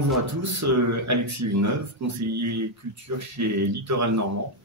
Bonjour à tous, Alexis Villeneuve, conseiller culture chez Littoral Normand.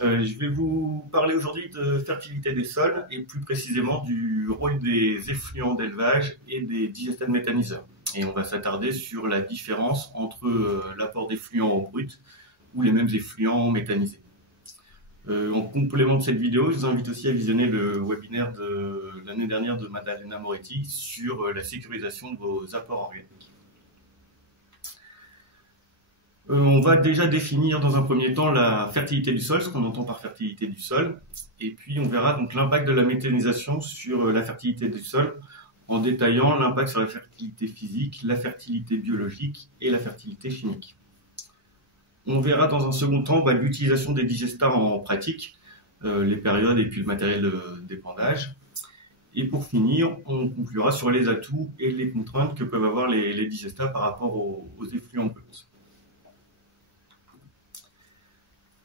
Je vais vous parler aujourd'hui de fertilité des sols et plus précisément du rôle des effluents d'élevage et des digestats de méthaniseurs. Et on va s'attarder sur la différence entre l'apport d'effluents brut ou les mêmes effluents méthanisés. En complément de cette vidéo, je vous invite aussi à visionner le webinaire de l'année dernière de Maddalena Moretti sur la sécurisation de vos apports organiques. On va déjà définir dans un premier temps la fertilité du sol, ce qu'on entend par fertilité du sol, et puis on verra donc l'impact de la méthanisation sur la fertilité du sol, en détaillant l'impact sur la fertilité physique, la fertilité biologique et la fertilité chimique. On verra dans un second temps l'utilisation des digestats en pratique, les périodes et puis le matériel d'épandage. Et pour finir, on conclura sur les atouts et les contraintes que peuvent avoir les digestats par rapport aux effluents bruts.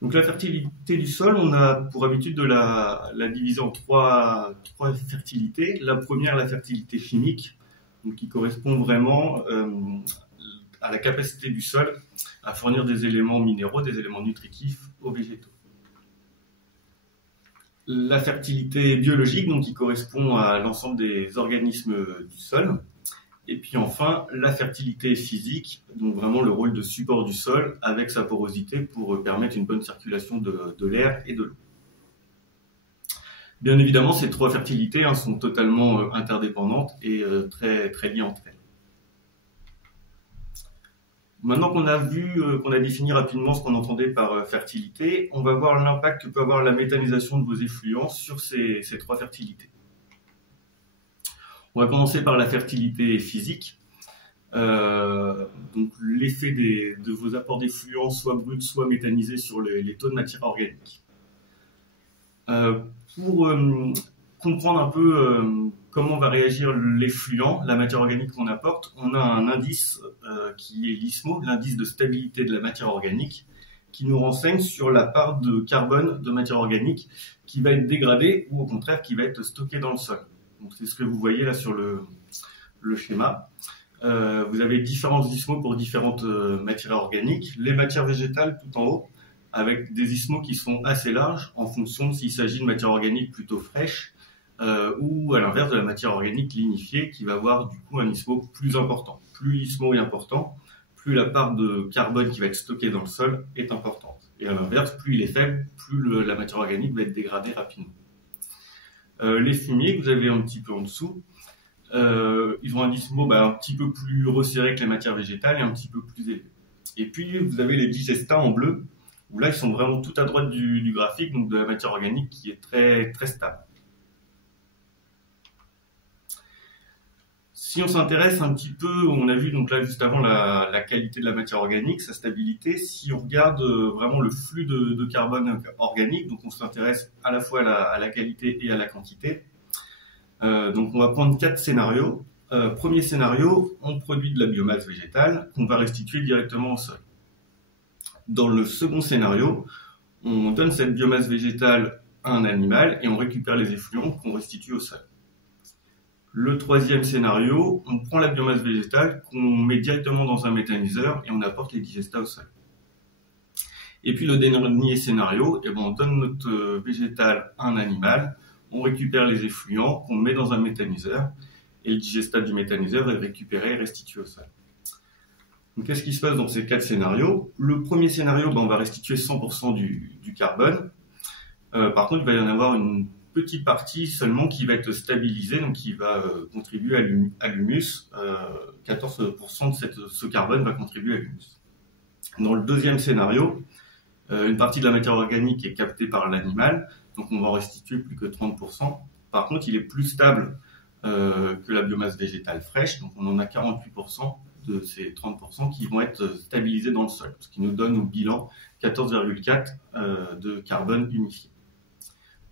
Donc la fertilité du sol, on a pour habitude de la diviser en trois fertilités. La première, la fertilité chimique, donc qui correspond vraiment à la capacité du sol à fournir des éléments minéraux, des éléments nutritifs aux végétaux. La fertilité biologique, donc qui correspond à l'ensemble des organismes du sol. Et puis enfin, la fertilité physique, donc vraiment le rôle de support du sol avec sa porosité pour permettre une bonne circulation de l'air et de l'eau. Bien évidemment, ces trois fertilités sont totalement interdépendantes et très liées entre elles. Maintenant qu'on a vu, qu'on a défini rapidement ce qu'on entendait par fertilité, on va voir l'impact que peut avoir la méthanisation de vos effluents sur ces trois fertilités. On va commencer par la fertilité physique. Donc l'effet de vos apports d'effluents, soit bruts, soit méthanisés, sur les taux de matière organique. Pour comprendre un peu comment va réagir l'effluent, la matière organique qu'on apporte, on a un indice qui est l'ISMO, l'indice de stabilité de la matière organique, qui nous renseigne sur la part de carbone de matière organique qui va être dégradée ou au contraire qui va être stockée dans le sol. Donc c'est ce que vous voyez là sur le schéma. Vous avez différents ISMO pour différentes matières organiques. Les matières végétales tout en haut, avec des ISMO qui sont assez larges en fonction de s'il s'agit de matière organique plutôt fraîche ou à l'inverse de la matière organique lignifiée qui va avoir du coup un ISMO plus important. Plus l'ISMO est important, plus la part de carbone qui va être stockée dans le sol est importante. Et à l'inverse, plus il est faible, plus la matière organique va être dégradée rapidement. Les fumiers que vous avez un petit peu en dessous, ils ont un ISMO un petit peu plus resserré que les matières végétales et un petit peu plus élevé. Et puis vous avez les digestats en bleu, où là ils sont vraiment tout à droite du graphique, donc de la matière organique qui est très stable. Si on s'intéresse un petit peu, on a vu donc là juste avant la qualité de la matière organique, sa stabilité. Si on regarde vraiment le flux de carbone organique, donc on s'intéresse à la fois à la qualité et à la quantité. Donc on va prendre 4 scénarios. Premier scénario, on produit de la biomasse végétale qu'on va restituer directement au sol. Dans le second scénario, on donne cette biomasse végétale à un animal et on récupère les effluents qu'on restitue au sol. Le troisième scénario, on prend la biomasse végétale qu'on met directement dans un méthaniseur et on apporte les digestats au sol. Et puis le dernier scénario, on donne notre végétal à un animal, on récupère les effluents qu'on met dans un méthaniseur et le digestat du méthaniseur est récupéré et restitué au sol. Donc qu'est-ce qui se passe dans ces 4 scénarios? Le premier scénario, on va restituer 100% du carbone. Par contre, il va y en avoir une petite partie seulement qui va être stabilisée, donc qui va contribuer à l'humus. 14% de ce carbone va contribuer à l'humus. Dans le deuxième scénario, une partie de la matière organique est captée par l'animal, donc on va en restituer plus que 30%. Par contre, il est plus stable que la biomasse végétale fraîche, donc on en a 48% de ces 30% qui vont être stabilisés dans le sol, ce qui nous donne au bilan 14,4 de carbone unifié.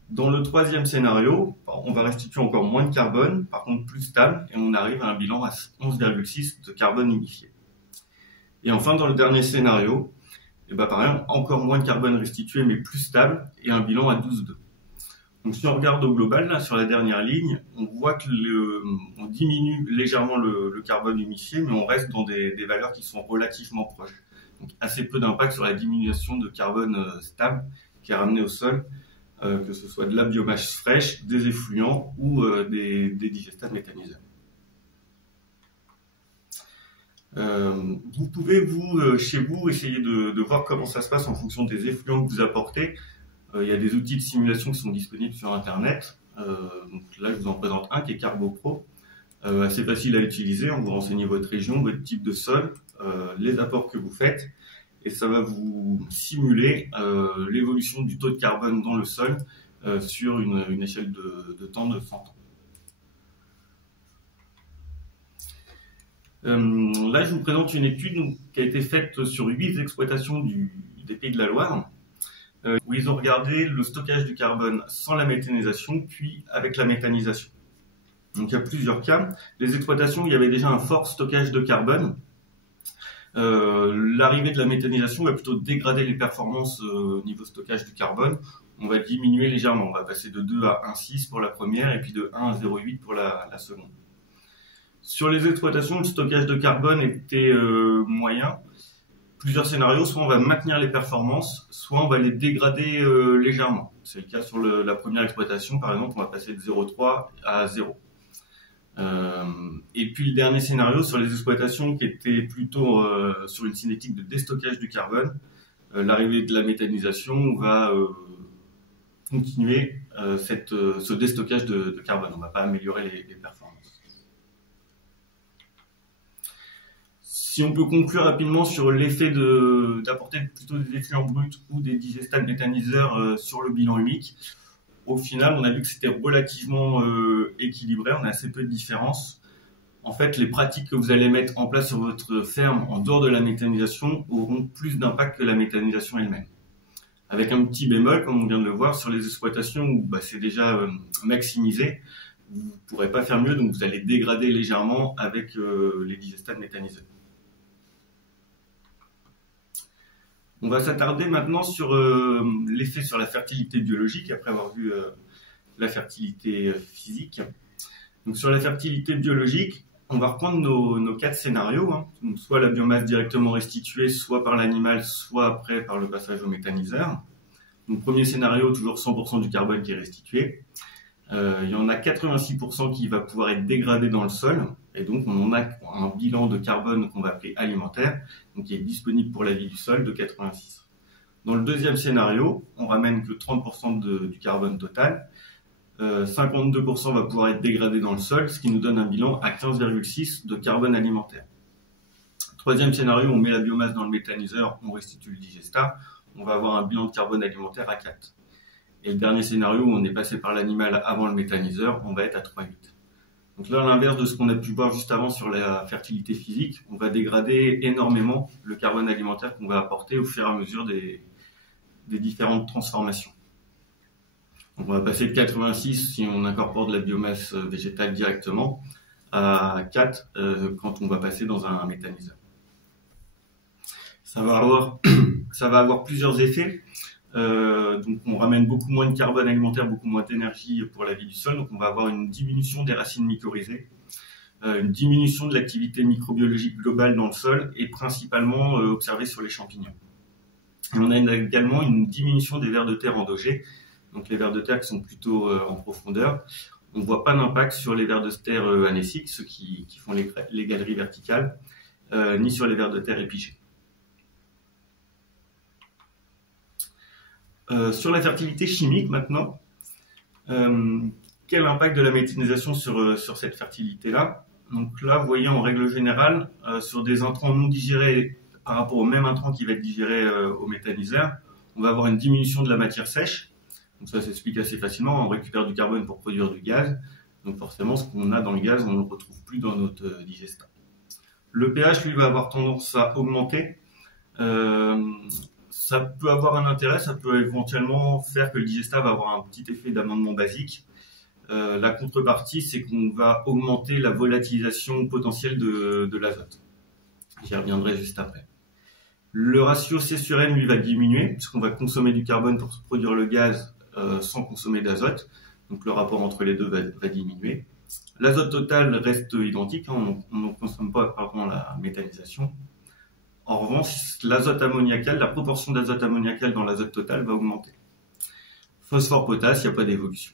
Dans le troisième scénario, on va restituer encore moins de carbone, par contre plus stable, et on arrive à un bilan à 11,6 de carbone unifié. Et enfin, dans le dernier scénario, pareil, encore moins de carbone restitué, mais plus stable, et un bilan à 12,2. Donc si on regarde au global, là, sur la dernière ligne, on voit que on diminue légèrement le carbone humifié, mais on reste dans des valeurs qui sont relativement proches. Donc assez peu d'impact sur la diminution de carbone stable qui est ramené au sol, que ce soit de la biomasse fraîche, des effluents ou des digestats méthaniseurs. Vous pouvez, chez vous, essayer de voir comment ça se passe en fonction des effluents que vous apportez. Il y a des outils de simulation qui sont disponibles sur Internet. Donc là, je vous en présente un qui est CarboPro. Assez facile à utiliser. Vous renseignez votre région, votre type de sol, les apports que vous faites. Et ça va vous simuler l'évolution du taux de carbone dans le sol sur une échelle de temps de 100 ans. Là, je vous présente une étude qui a été faite sur 8 exploitations des Pays de la Loire, où ils ont regardé le stockage du carbone sans la méthanisation, puis avec la méthanisation. Donc il y a plusieurs cas. Les exploitations où il y avait déjà un fort stockage de carbone, l'arrivée de la méthanisation va plutôt dégrader les performances au niveau stockage du carbone. On va diminuer légèrement, on va passer de 2 à 1,6 pour la première et puis de 1 à 0,8 pour la seconde. Sur les exploitations, le stockage de carbone était moyen. Plusieurs scénarios, soit on va maintenir les performances, soit on va les dégrader légèrement. C'est le cas sur la première exploitation, par exemple, on va passer de 0,3 à 0. Et puis le dernier scénario, sur les exploitations qui étaient plutôt sur une cinétique de déstockage du carbone, l'arrivée de la méthanisation va continuer ce déstockage de carbone. On ne va pas améliorer les performances. Si on peut conclure rapidement sur l'effet d'apporter plutôt des effluents bruts ou des digestats méthaniseurs sur le bilan humique, au final, on a vu que c'était relativement équilibré, on a assez peu de différence. En fait, les pratiques que vous allez mettre en place sur votre ferme en dehors de la méthanisation auront plus d'impact que la méthanisation elle-même. Avec un petit bémol, comme on vient de le voir, sur les exploitations où c'est déjà maximisé, vous ne pourrez pas faire mieux, donc vous allez dégrader légèrement avec les digestats méthaniseurs. On va s'attarder maintenant sur l'effet sur la fertilité biologique, après avoir vu la fertilité physique. Donc sur la fertilité biologique, on va reprendre nos 4 scénarios, donc soit la biomasse directement restituée, soit par l'animal, soit après par le passage au méthaniseur. Donc premier scénario, toujours 100% du carbone qui est restitué. Il y en a 86% qui va pouvoir être dégradé dans le sol, et donc on en a un bilan de carbone qu'on va appeler alimentaire, donc qui est disponible pour la vie du sol de 86. Dans le deuxième scénario, on ramène que 30% du carbone total, 52% va pouvoir être dégradé dans le sol, ce qui nous donne un bilan à 15,6 de carbone alimentaire. Troisième scénario, on met la biomasse dans le méthaniseur, on restitue le digestat, on va avoir un bilan de carbone alimentaire à 4. Et le dernier scénario où on est passé par l'animal avant le méthaniseur, on va être à 3,8. Donc là, à l'inverse de ce qu'on a pu voir juste avant sur la fertilité physique, on va dégrader énormément le carbone alimentaire qu'on va apporter au fur et à mesure des différentes transformations. Donc on va passer de 86 si on incorpore de la biomasse végétale directement à 4 quand on va passer dans un méthaniseur. Ça va avoir plusieurs effets. Donc on ramène beaucoup moins de carbone alimentaire, beaucoup moins d'énergie pour la vie du sol, donc on va avoir une diminution des racines mycorhizées, une diminution de l'activité microbiologique globale dans le sol et principalement observée sur les champignons. Et on a également une diminution des vers de terre endogés, donc les vers de terre qui sont plutôt en profondeur. On ne voit pas d'impact sur les vers de terre anéciques, ceux qui font les galeries verticales, ni sur les vers de terre épigés. Sur la fertilité chimique maintenant, quel impact de la méthanisation sur cette fertilité-là? Donc là, vous voyez en règle générale, sur des intrants non digérés par rapport au même intrant qui va être digéré au méthaniseur, on va avoir une diminution de la matière sèche. Donc ça s'explique assez facilement, on récupère du carbone pour produire du gaz. Donc forcément, ce qu'on a dans le gaz, on ne le retrouve plus dans notre digestat. Le pH, lui, va avoir tendance à augmenter. Ça peut avoir un intérêt, ça peut éventuellement faire que le digestat va avoir un petit effet d'amendement basique. La contrepartie, c'est qu'on va augmenter la volatilisation potentielle de l'azote. J'y reviendrai juste après. Le ratio C sur N, lui, va diminuer, puisqu'on va consommer du carbone pour produire le gaz sans consommer d'azote. Donc le rapport entre les deux va diminuer. L'azote total reste identique, on ne consomme pas la méthanisation. En revanche, l'azote ammoniacal, la proportion d'azote ammoniacal dans l'azote total va augmenter. Phosphore-potasse, il n'y a pas d'évolution.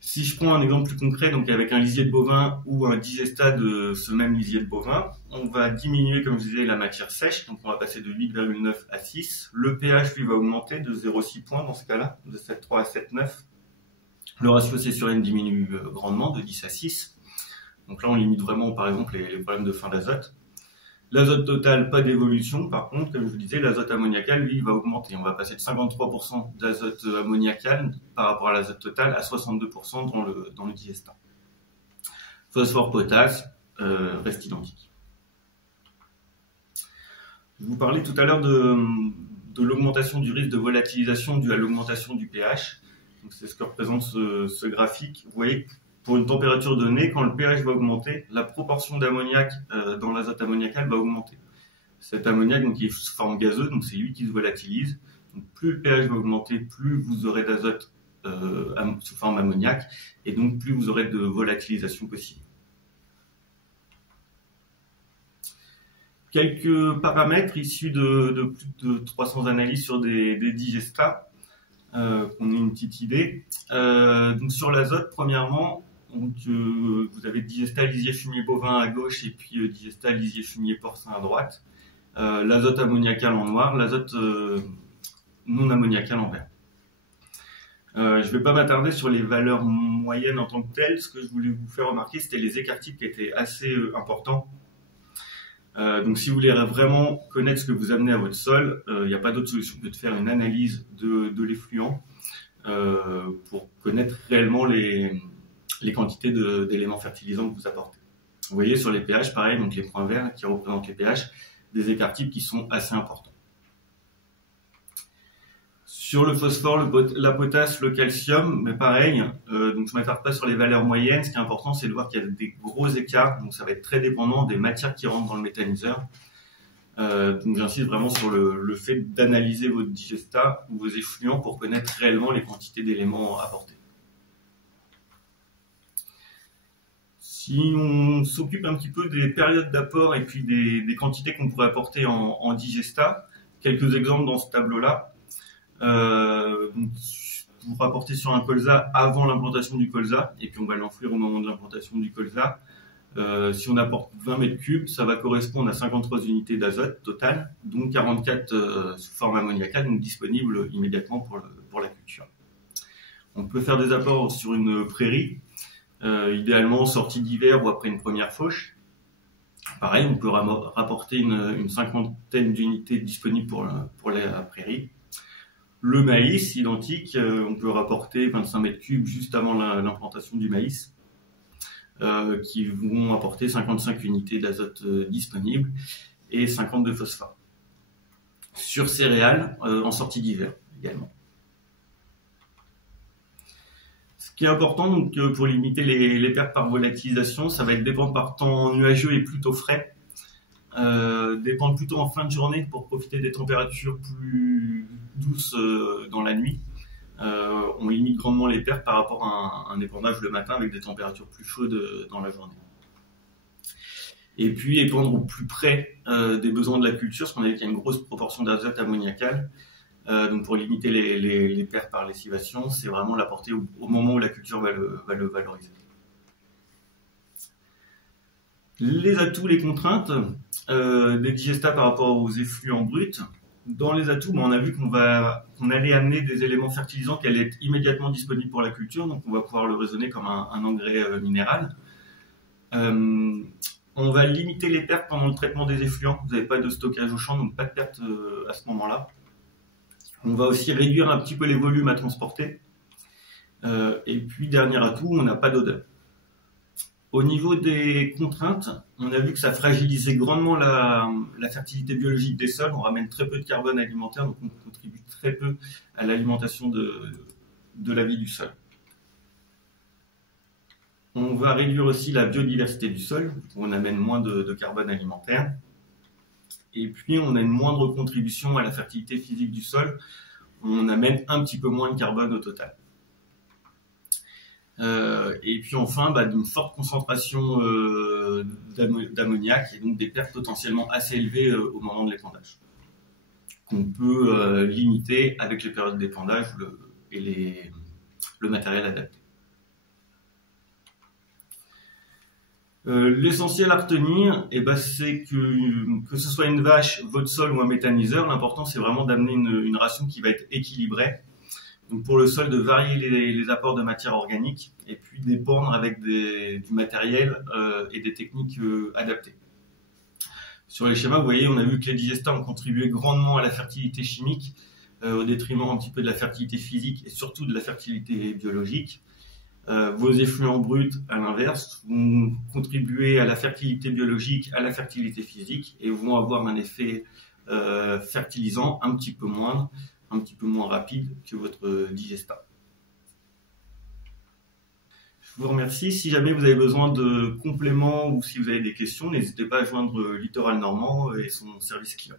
Si je prends un exemple plus concret, donc avec un lisier de bovin ou un digestat de ce même lisier de bovin, on va diminuer, comme je disais, la matière sèche, donc on va passer de 8,9 à 6. Le pH, lui, va augmenter de 0,6 points dans ce cas-là, de 7,3 à 7,9. Le ratio C sur N diminue grandement, de 10 à 6. Donc là, on limite vraiment, par exemple, les problèmes de fin d'azote. L'azote total, pas d'évolution. Par contre, comme je vous disais, l'azote ammoniacal, lui, il va augmenter. On va passer de 53% d'azote ammoniacal par rapport à l'azote total à 62% dans le digestat. Phosphore-potasse reste identique. Je vous parlais tout à l'heure de l'augmentation du risque de volatilisation due à l'augmentation du pH. C'est ce que représente ce graphique. Vous voyez, pour une température donnée, quand le pH va augmenter, la proportion d'ammoniac dans l'azote ammoniacal va augmenter. Cet ammoniac, donc, il est sous forme gazeuse, donc c'est lui qui se volatilise. Donc, plus le pH va augmenter, plus vous aurez d'azote sous forme ammoniac, et donc plus vous aurez de volatilisation possible. Quelques paramètres issus de plus de 300 analyses sur des digestats, qu'on ait une petite idée. Donc sur l'azote, premièrement, vous avez digestat lisier fumier bovin à gauche et puis digestat lisier fumier porcin à droite. L'azote ammoniacal en noir, l'azote non ammoniacal en vert. Je ne vais pas m'attarder sur les valeurs moyennes en tant que telles. Ce que je voulais vous faire remarquer, c'était les écarts types qui étaient assez importants. Donc si vous voulez vraiment connaître ce que vous amenez à votre sol, il n'y a pas d'autre solution que de faire une analyse de l'effluent pour connaître réellement les quantités d'éléments fertilisants que vous apportez. Vous voyez sur les pH, pareil, donc les points verts qui représentent les pH, des écarts types qui sont assez importants. Sur le phosphore, la potasse, le calcium, mais pareil, donc je ne m'attarde pas sur les valeurs moyennes. Ce qui est important, c'est de voir qu'il y a des gros écarts, donc ça va être très dépendant des matières qui rentrent dans le méthaniseur. Donc j'insiste vraiment sur le fait d'analyser votre digestat ou vos effluents pour connaître réellement les quantités d'éléments apportés. Si on s'occupe un petit peu des périodes d'apport et puis des quantités qu'on pourrait apporter en digestat, quelques exemples dans ce tableau-là. Vous rapportez sur un colza avant l'implantation du colza et puis on va l'enfouir au moment de l'implantation du colza. Si on apporte 20 mètres cubes, ça va correspondre à 53 unités d'azote total, donc 44 sous forme ammoniacale, donc disponibles immédiatement pour la culture. On peut faire des apports sur une prairie, idéalement en sortie d'hiver ou après une première fauche. Pareil, on peut rapporter une cinquantaine d'unités disponibles pour la prairie. Le maïs, identique, on peut rapporter 25 mètres cubes juste avant l'implantation du maïs, qui vont apporter 55 unités d'azote disponibles et 50 de phosphore. Sur céréales, en sortie d'hiver également. Ce qui est important donc, pour limiter les pertes par volatilisation, ça va être dépendre par temps nuageux et plutôt frais. Dépendre plutôt en fin de journée pour profiter des températures plus douces dans la nuit. On limite grandement les pertes par rapport à un épandage le matin avec des températures plus chaudes dans la journée. Et puis épandre au plus près des besoins de la culture, parce qu'on a vu qu'il y a une grosse proportion d'azote ammoniacal. Donc pour limiter les pertes par lessivation, c'est vraiment l'apporter au moment où la culture va le valoriser. Les atouts, les contraintes des digestats par rapport aux effluents bruts. Dans les atouts, on a vu qu'on allait amener des éléments fertilisants qui allaient être immédiatement disponibles pour la culture, donc on va pouvoir le raisonner comme un engrais minéral. On va limiter les pertes pendant le traitement des effluents. Vous n'avez pas de stockage au champ, donc pas de pertes à ce moment-là. On va aussi réduire un petit peu les volumes à transporter. Et puis, dernier atout, on n'a pas d'odeur. Au niveau des contraintes, on a vu que ça fragilisait grandement la fertilité biologique des sols. On ramène très peu de carbone alimentaire, donc on contribue très peu à l'alimentation de la vie du sol. On va réduire aussi la biodiversité du sol, on amène moins de carbone alimentaire. Et puis on a une moindre contribution à la fertilité physique du sol. on amène un petit peu moins de carbone au total. Et puis enfin, d'une forte concentration d'ammoniac et donc des pertes potentiellement assez élevées au moment de l'épandage, qu'on peut limiter avec les périodes d'épandage et le matériel adapté. L'essentiel à retenir, c'est que ce soit une vache, votre sol ou un méthaniseur, l'important c'est vraiment d'amener une ration qui va être équilibrée. Donc pour le sol, de varier les apports de matière organique et puis d'épandre avec du matériel et des techniques adaptées. Sur les schémas, vous voyez, on a vu que les digestats ont contribué grandement à la fertilité chimique, au détriment un petit peu de la fertilité physique et surtout de la fertilité biologique. Vos effluents bruts, à l'inverse, vont contribuer à la fertilité biologique, à la fertilité physique et vont avoir un effet fertilisant un petit peu moins rapide que votre digestat. Je vous remercie. Si jamais vous avez besoin de compléments ou si vous avez des questions, n'hésitez pas à joindre Littoral Normand et son service client.